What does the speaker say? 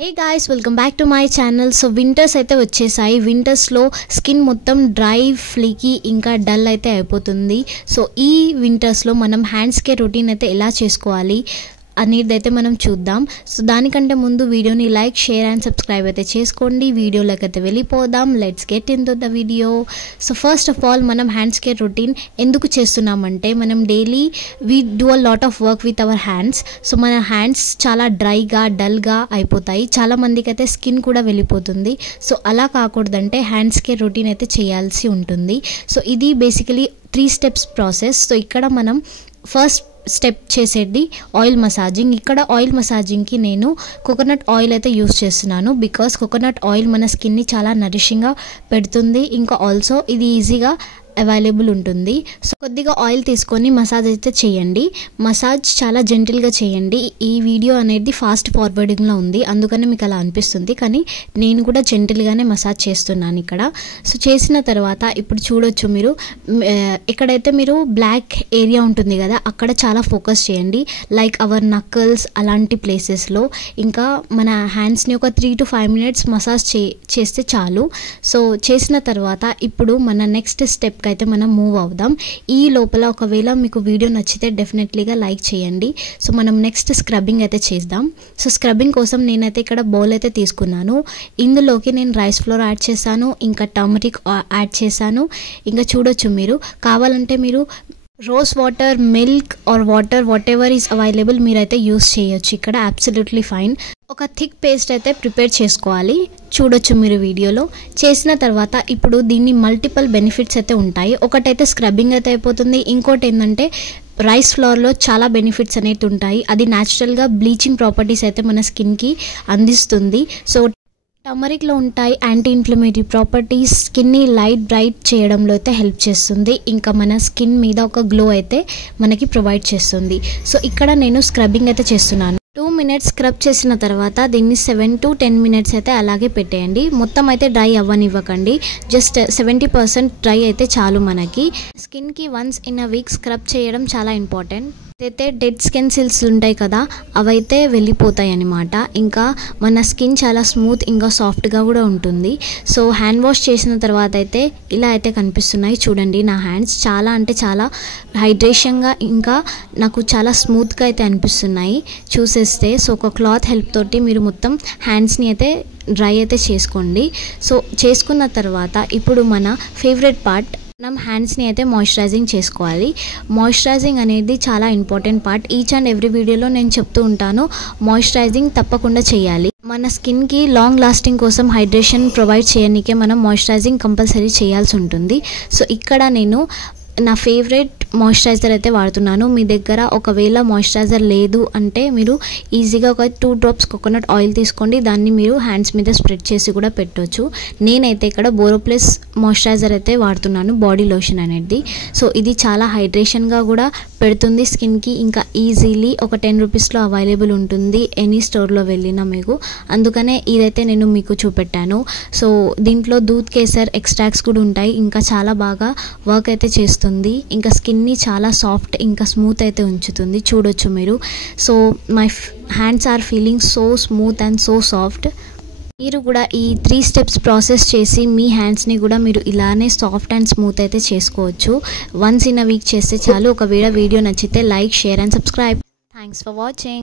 Hey guys, welcome back to my channel. So winters అయితే వచ్చేసాయి. Winters లో skin మొత్తం డ్రై ఫ్లీకీ ఇంకా డల్ అయితే అయిపోతుంది. సో ఈ వింటర్స్ లో మనం హ్యాండ్స్ కేర్ రొటీన్ అయితే ఎలా చేసుకోవాలి అనేది అయితే మనం చూద్దాం. సో దానికంటే ముందు వీడియోని లైక్, షేర్ అండ్ సబ్స్క్రైబ్ అయితే చేసుకోండి. వీడియోలోకి అయితే వెళ్ళిపోదాం. Let's get in to the video. So first of all మనం హ్యాండ్స్ కేర్ రొటీన్ ఎందుకు చేస్తున్నామంటే మనం daily we do a lot of work with our hands. So మన హ్యాండ్స్ చాలా డ్రైగా డల్గా అయిపోతాయి. చాలామందికి అయితే స్కిన్ కూడా వెళ్ళిపోతుంది. సో అలా కాకూడదంటే హ్యాండ్స్ కేర్ రొటీన్ అయితే చేయాల్సి ఉంటుంది. సో ఇది బేసికలీ 3 స్టెప్స్ ప్రాసెస్. సో ఇక్కడ మనం ఫస్ట్ స్టెప్ చేసేది ఆయిల్ మసాజింగ్. ఇక్కడ ఆయిల్ మసాజింగ్కి నేను కోకోనట్ ఆయిల్ అయితే యూస్ చేస్తున్నాను. బికాస్ కోకోనట్ ఆయిల్ మన స్కిన్ని చాలా నరిషింగ్గా పెడుతుంది. ఇంకా ఆల్సో ఇది ఈజీగా అవైలబుల్ ఉంటుంది. సో కొద్దిగా ఆయిల్ తీసుకొని మసాజ్ అయితే చేయండి. మసాజ్ చాలా జెంటిల్గా చేయండి. ఈ వీడియో అనేది ఫాస్ట్ ఫార్వర్డింగ్లో ఉంది, అందుకని మీకు అలా అనిపిస్తుంది, కానీ నేను కూడా జెంటిల్గానే మసాజ్ చేస్తున్నాను ఇక్కడ. సో చేసిన తర్వాత ఇప్పుడు చూడొచ్చు మీరు, ఎక్కడైతే మీరు బ్లాక్ ఏరియా ఉంటుంది కదా అక్కడ చాలా ఫోకస్ చేయండి, లైక్ అవర్ నక్కల్స్ అలాంటి ప్లేసెస్లో. ఇంకా మన హ్యాండ్స్ని ఒక 3 to 5 minutes మసాజ్ చేస్తే చాలు. సో చేసిన తర్వాత ఇప్పుడు మన నెక్స్ట్ స్టెప్ అయితే మనం మూవ్ అవుదాం. ఈ లోపల ఒకవేళ మీకు వీడియో నచ్చితే డెఫినెట్లీగా లైక్ చేయండి. సో మనం నెక్స్ట్ స్క్రబ్బింగ్ అయితే చేద్దాం. సో స్క్రబ్బింగ్ కోసం నేనైతే ఇక్కడ బౌల్ అయితే తీసుకున్నాను. ఇందులోకి నేను రైస్ ఫ్లోర్ యాడ్ చేశాను, ఇంకా టర్మరిక్ యాడ్ చేశాను. ఇంకా చూడొచ్చు మీరు, కావాలంటే మీరు rose water, milk or water what ever is available మీరైతే యూస్ చేయొచ్చు. ఇక్కడ అబ్సల్యూట్లీ ఫైన్. ఒక థిక్ పేస్ట్ అయితే ప్రిపేర్ చేసుకోవాలి. చూడొచ్చు మీరు వీడియోలో. చేసిన తర్వాత ఇప్పుడు దీన్ని మల్టిపుల్ బెనిఫిట్స్ అయితే ఉంటాయి. ఒకటైతే స్క్రబ్బింగ్ అయితే అయిపోతుంది. ఇంకోటి ఏంటంటే రైస్ ఫ్లోర్లో చాలా బెనిఫిట్స్ అనేవి ఉంటాయి. అది న్యాచురల్గా బ్లీచింగ్ ప్రాపర్టీస్ అయితే మన స్కిన్కి అందిస్తుంది. సో టర్మరిక్లో ఉంటాయి యాంటీ ఇన్ఫ్లమేటరీ ప్రాపర్టీస్, స్కిన్ని లైట్ బ్రైట్ చేయడంలో అయితే హెల్ప్ చేస్తుంది. ఇంకా మన స్కిన్ మీద ఒక గ్లో అయితే మనకి ప్రొవైడ్ చేస్తుంది. సో ఇక్కడ నేను స్క్రబ్బింగ్ అయితే చేస్తున్నాను. 2 minutes స్క్రబ్ చేసిన తర్వాత దీన్ని 7 to 10 minutes అయితే అలాగే పెట్టేయండి. మొత్తం అయితే డ్రై అవ్వనివ్వకండి, జస్ట్ 70% డ్రై అయితే చాలు. మనకి స్కిన్కి once in a week scrub చేయడం చాలా ఇంపార్టెంట్. అయితే డెడ్ స్కిన్ సెల్స్ ఉంటాయి కదా అవైతే వెళ్ళిపోతాయి అన్నమాట. ఇంకా మన స్కిన్ చాలా స్మూత్ ఇంకా సాఫ్ట్గా కూడా ఉంటుంది. సో హ్యాండ్ వాష్ చేసిన తర్వాత అయితే ఇలా అయితే కనిపిస్తున్నాయి. చూడండి నా హ్యాండ్స్ చాలా అంటే చాలా హైడ్రేషన్గా ఇంకా నాకు చాలా స్మూత్గా అయితే అనిపిస్తున్నాయి చూసేస్తే. సో ఒక క్లాత్ హెల్ప్ తోటి మీరు మొత్తం హ్యాండ్స్ని అయితే డ్రై అయితే చేసుకోండి. సో చేసుకున్న తర్వాత ఇప్పుడు మన ఫేవరెట్ పార్ట్, మనం హ్యాండ్స్ని అయితే మాయిశ్చరైజింగ్ చేసుకోవాలి. మాయిశ్చరైజింగ్ అనేది చాలా important part. Each and every వీడియోలో నేను చెప్తూ ఉంటాను, మాయిశ్చరైజింగ్ తప్పకుండా చేయాలి. మన స్కిన్కి లాంగ్ లాస్టింగ్ కోసం హైడ్రేషన్ ప్రొవైడ్ చేయడానికే మనం మాయిశ్చరైజింగ్ కంపల్సరీ చేయాల్సి ఉంటుంది. సో ఇక్కడ నేను నా ఫేవరెట్ మాయిశ్చరైజర్ అయితే వాడుతున్నాను. మీ దగ్గర ఒకవేళ మాయిశ్చరైజర్ లేదు అంటే మీరు ఈజీగా ఒక 2 drops కోకోనట్ ఆయిల్ తీసుకోండి, దాన్ని మీరు హ్యాండ్స్ మీద స్ప్రెడ్ చేసి కూడా పెట్టవచ్చు. నేనైతే ఇక్కడ బోరోప్లస్ మాయిశ్చరైజర్ అయితే వాడుతున్నాను, బాడీ లోషన్ అనేది. సో ఇది చాలా హైడ్రేషన్గా కూడా పెడుతుంది స్కిన్కి. ఇంకా ఈజీలీ ఒక 10 rupeesలో అవైలబుల్ ఉంటుంది ఎనీ స్టోర్లో వెళ్ళినా మీకు, అందుకనే ఇదైతే నేను మీకు చూపెట్టాను. సో దీంట్లో దూద్ కేసర్ ఎక్స్ట్రాక్ట్స్ కూడా ఉంటాయి. ఇంకా చాలా బాగా వర్క్ అయితే చేస్తుంది. ఇంకా స్కిన్ని చాలా సాఫ్ట్ ఇంకా స్మూత్ అయితే ఉంచుతుంది. చూడొచ్చు మీరు. So my hands are feeling so smooth and so soft. మీరు కూడా ఈ 3 steps ప్రాసెస్ చేసి మీ హ్యాండ్స్ని కూడా మీరు ఇలానే సాఫ్ట్ అండ్ స్మూత్ అయితే చేసుకోవచ్చు. వన్స్ ఇన్ అ వీక్ చేస్తే చాలు. ఒకవేళ వీడియో నచ్చితే like, share and subscribe. Thanks for watching.